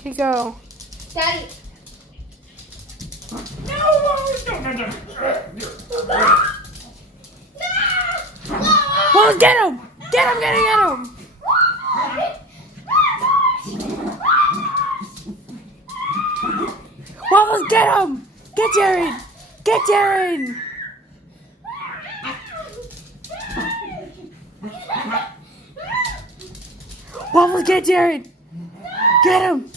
Okay, go. Daddy. Waffles, get him! Get him, get him, get him! Waffles, get him! Get Jared! Get Jared! Waffles, get Jared! Get him!